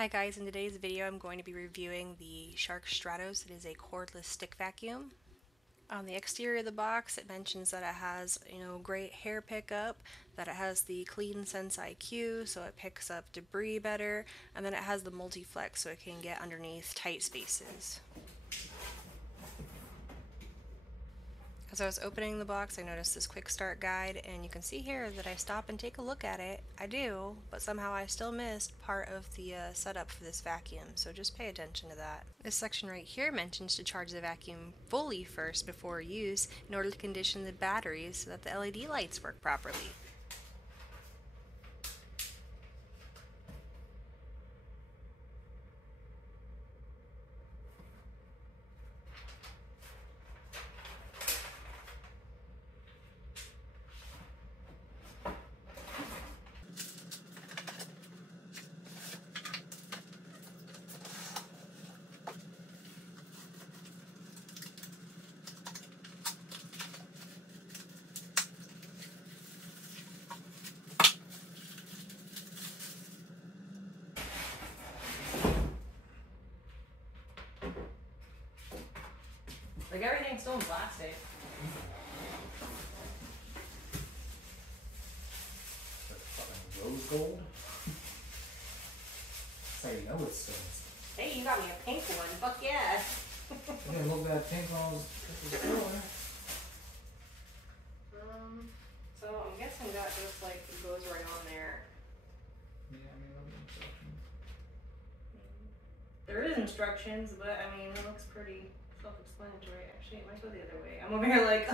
Hi guys, in today's video I'm going to be reviewing the Shark Stratos. It is a cordless stick vacuum. On the exterior of the box it mentions that it has, great hair pickup, that it has the Clean Sense IQ so it picks up debris better, and then it has the multi-flex so it can get underneath tight spaces. As I was opening the box, I noticed this quick start guide, and you can see here that I stop and take a look at it. I do, but somehow I still missed part of the setup for this vacuum, so just pay attention to that. This section right here mentions to charge the vacuum fully first before use in order to condition the batteries so that the LED lights work properly. Like everything's still in plastic. Rose gold? That's how you know it's still. Hey, you got me a pink one. Fuck yeah. I didn't look that pink when I was color. So I'm guessing that just like goes right on there. Yeah, I mean, look at the instructions. There is instructions, but I mean, it looks pretty self-explanatory. Actually, it might go the other way. I'm over here like,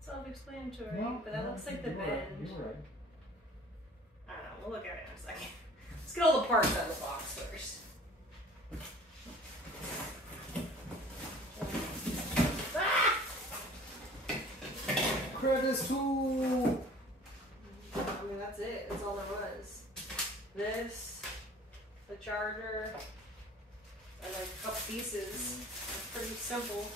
self-explanatory, No, but that no, looks like the you were bend. right. You were right. I don't know. We'll look at it in a second. Let's get all the parts out of the box first. Crevice tool! I mean, that's it. That's all there was. This, the charger, and like a couple pieces. It's pretty simple.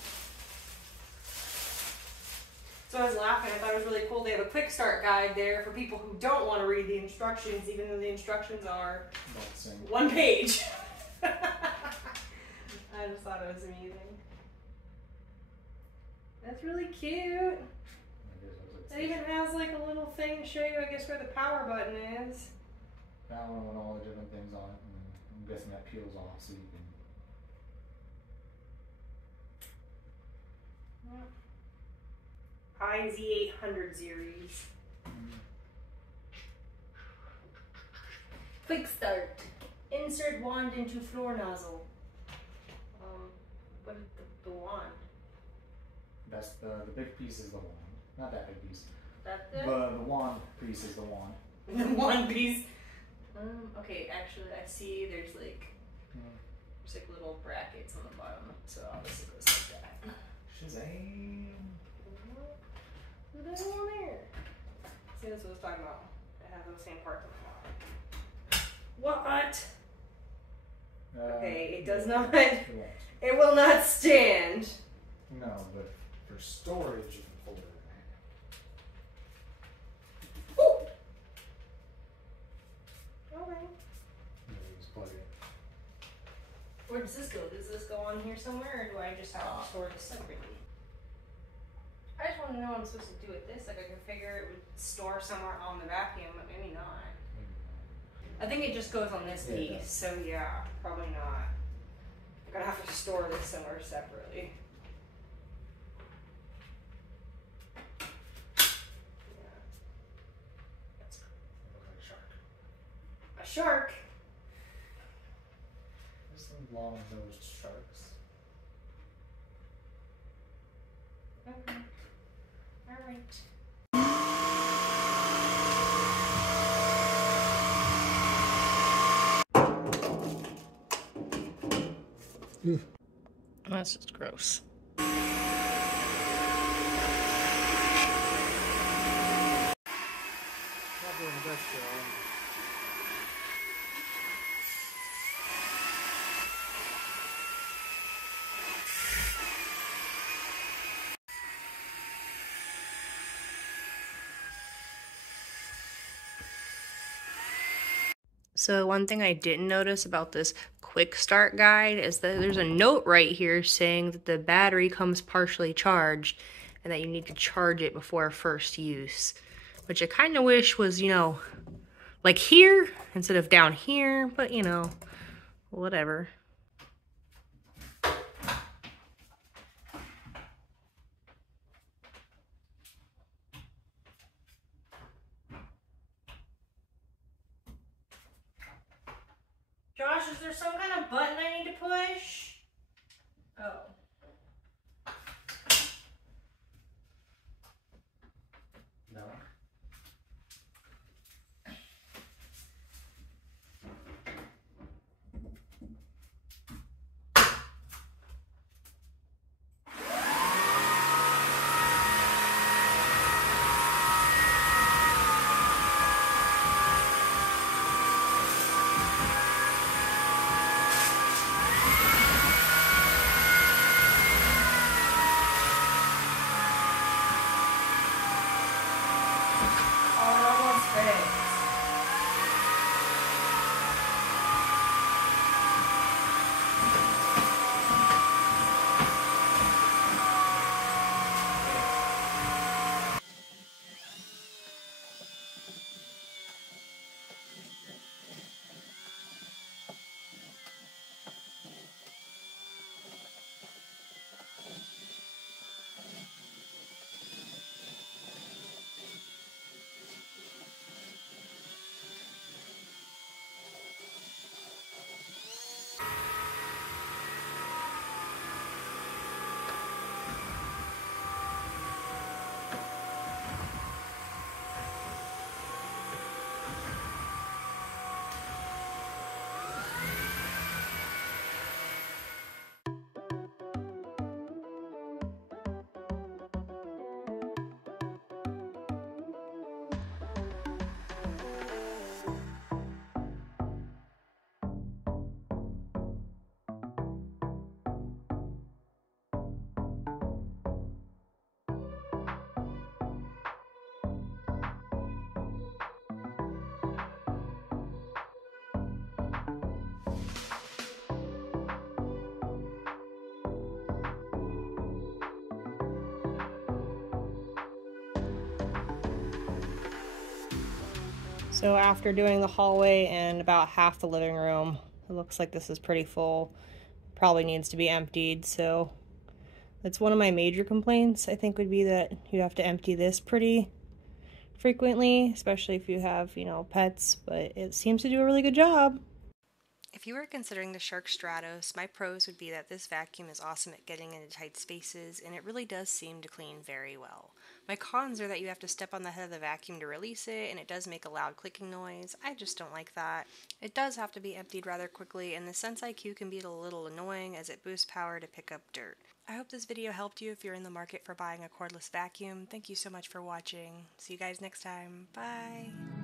So I was laughing. I thought it was really cool. They have a quick start guide there for people who don't want to read the instructions, even though the instructions are one page. I just thought it was amusing. That's really cute. It even has like a little thing to show you, I guess, where the power button is. That one with all the different things on it. And I'm guessing that peels off so you can. IZ800 series. Quick start. Insert wand into floor nozzle. What is the wand? That's the big piece is the wand. Not that big piece. That's it? The wand piece is the wand. The one piece. Okay, actually I see there's like little brackets on the bottom, so obviously it goes like that. Shazam! What's that on there? See, that's what I was talking about. It has those same parts on the bottom. What? Okay, it does not. It will not stand. No, but for storage you can hold it. Oh! Okay. Just plug it. Where does this go? Does this go on here somewhere, or do I just have to store this separately? I just want to know what I'm supposed to do with this. Like, I can figure it would store somewhere on the vacuum, but maybe not. I think it just goes on this piece, so yeah, probably not. I'm gonna have to store this somewhere separately. Yeah. That's cool. It looks like a shark. A shark? Just some long-nosed sharks. Okay. Alright. That's just gross. Not doing the best job. So one thing I didn't notice about this quick start guide is that there's a note right here saying that the battery comes partially charged and that you need to charge it before first use, which I kind of wish was, like here instead of down here, but whatever. Josh, is there some kind of button I need to push? Oh. No. So after doing the hallway and about half the living room, it looks like this is pretty full. Probably needs to be emptied, so that's one of my major complaints, I think, would be that you have to empty this pretty frequently, especially if you have, pets, but it seems to do a really good job. If you were considering the Shark Stratos, my pros would be that this vacuum is awesome at getting into tight spaces, and it really does seem to clean very well. My cons are that you have to step on the head of the vacuum to release it, and it does make a loud clicking noise. I just don't like that. It does have to be emptied rather quickly, and the Sense IQ can be a little annoying as it boosts power to pick up dirt. I hope this video helped you if you're in the market for buying a cordless vacuum. Thank you so much for watching. See you guys next time. Bye!